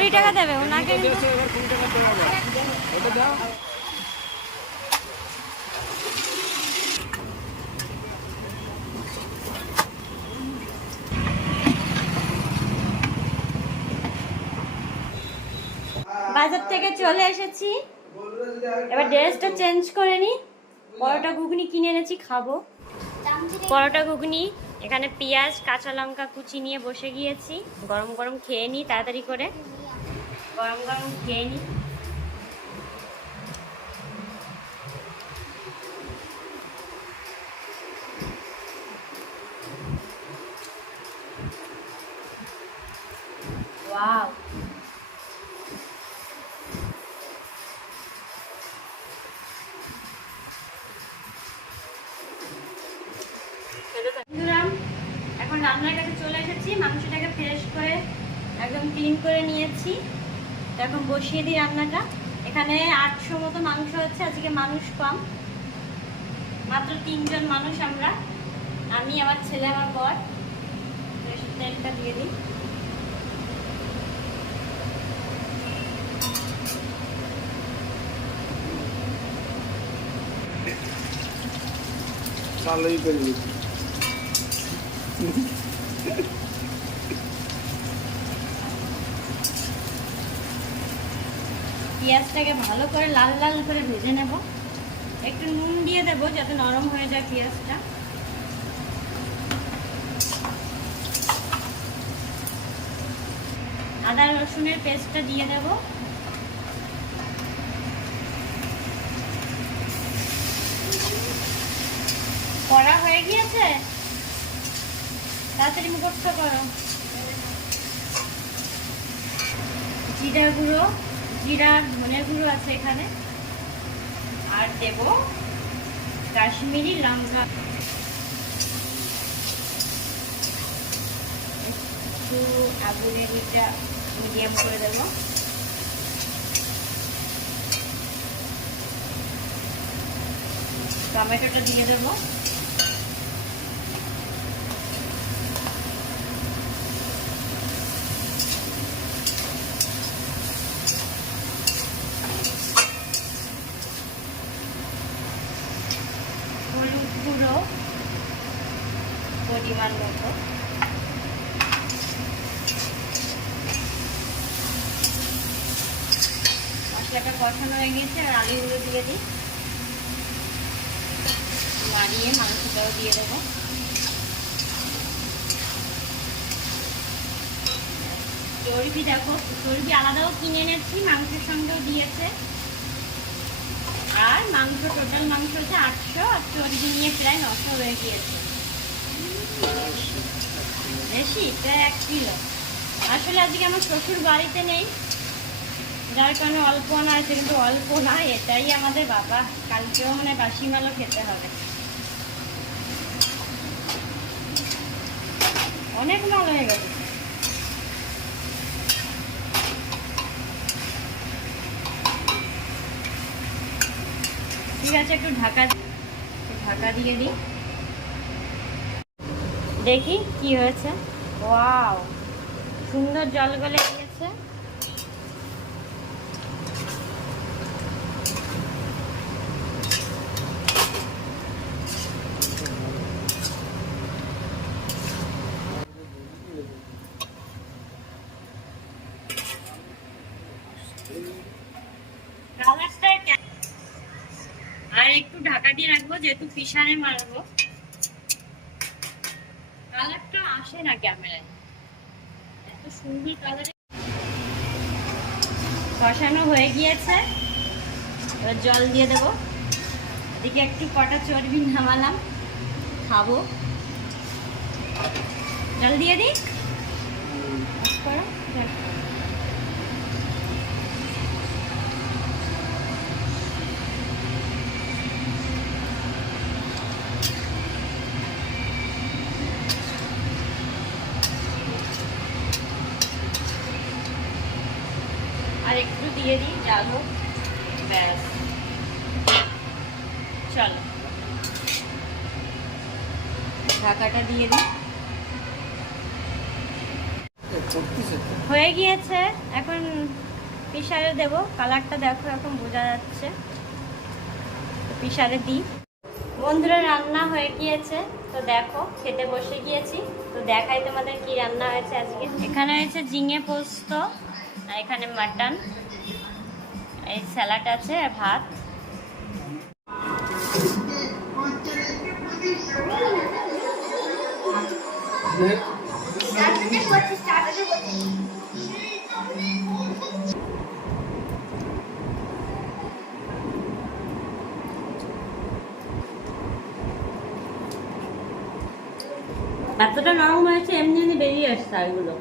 20 টাকা দেবে ওনাকে। বাজার থেকে চলে এসেছি, এবার ড্রেসটা চেঞ্জ করে নি। পরোটা ঘুগনি কিনে এনেছি, খাবো পরোটা ঘুগনি। এখানে পেঁয়াজ কাঁচা লঙ্কা কুচি নিয়ে বসে গিয়েছি। গরম গরম খেয়ে নিই, তাড়াতাড়ি করে গরম গরম খেয়ে নিই। ওয়াও, এখন রান্নার কাছে চলে এসেছি। মাংসটাকে ফ্রেশ করে একদম ক্লিন করে নিয়েছি। এখন বসিয়ে দিই রান্নাটা। এখানে 800 মতো মাংস হচ্ছে, আজকে মানুষ কম, মাত্র 3 জন মানুষ আমরা, আমি, আমার ছেলে, আমার বর। তেলটা দিয়ে দিই। পেঁয়াজটাকে ভালো করে লাল লাল করে ভেজে নেব। একটু নুন দিয়ে দেবো যাতে নরম হয়ে যায় পেঁয়াজটা। আদা রসুনের পেস্টটা দিয়ে দেব। কড়া হয়ে গিয়েছে, তাড়াতাড়ি মুখস্থ করো। জিরা গুঁড়ো, জিরা ধনে গুঁড়ো আছে এখানে, আর দেব কাশ্মীরি লঙ্কা, একটু আগুনের এটা মিডিয়াম করে দেব। টমেটোটা দিয়ে দেব। হলুদ গুঁড়ো পরিমাণ মতো, মশলাটা কষানো হয়ে গেছে। আর আলুগুলো দিয়ে দিই, নাড়িয়ে মাংসটাও দিয়ে দেবো। চর্বি দেখো, চর্বি আলাদাও কিনে এনেছি, মাংসের সঙ্গেও দিয়েছে। আর মাংস, টোটাল মাংস হচ্ছে 800, আর চর্বি নিয়ে প্রায় 900 হয়ে গিয়েছে। বেশি, প্রায় 1 কিলো। আসলে আজকে আমার শ্বশুর বাড়িতে নেই, যার কারণে অল্প আনা আছে, কিন্তু অল্প না, এটাই আমাদের বাবা, কালকেও মানে বাসি মালও খেতে হবে। অনেক মাল হয়ে গেছে। ঠিক আছে, একটু ঢাকা দিয়ে দিই, দেখি কি হয়েছে। ওয়াও, সুন্দর জল গলে গিয়েছে। আর একটু ঢাকা দিয়ে রাখবো, যেহেতু ফিশারে মারবো। কালারটা আসে না ক্যামেরায়, এত সুন্দর কালার। কষানো হয়ে গিয়েছে, এবার জল দিয়ে দেবো। এদিকে একটু কটা চর্বি নামালাম, খাবো। জল দিয়ে দিই। আর একটু দিয়ে দিই, যাবো, ব্যাস। চলো ঢাকাটা দিয়ে দিই। হয়ে গিয়েছে, এখন পিসারে দেব। কালারটা দেখো এখন বোঝা যাচ্ছে, পিসারে দিই। বন্ধুরা রান্না হয়ে গিয়েছে, তো দেখো খেতে বসে গিয়েছি। তো দেখাই তোমাদের কি রান্না হয়েছে আজকে। এখানে হয়েছে ঝিঙে পোস্ত, আর এখানে মাটন, এই স্যালাড আছে আর ভাত। এতটা নরম হয়েছে, এমনি এমনি বেরিয়ে আসছে এগুলো।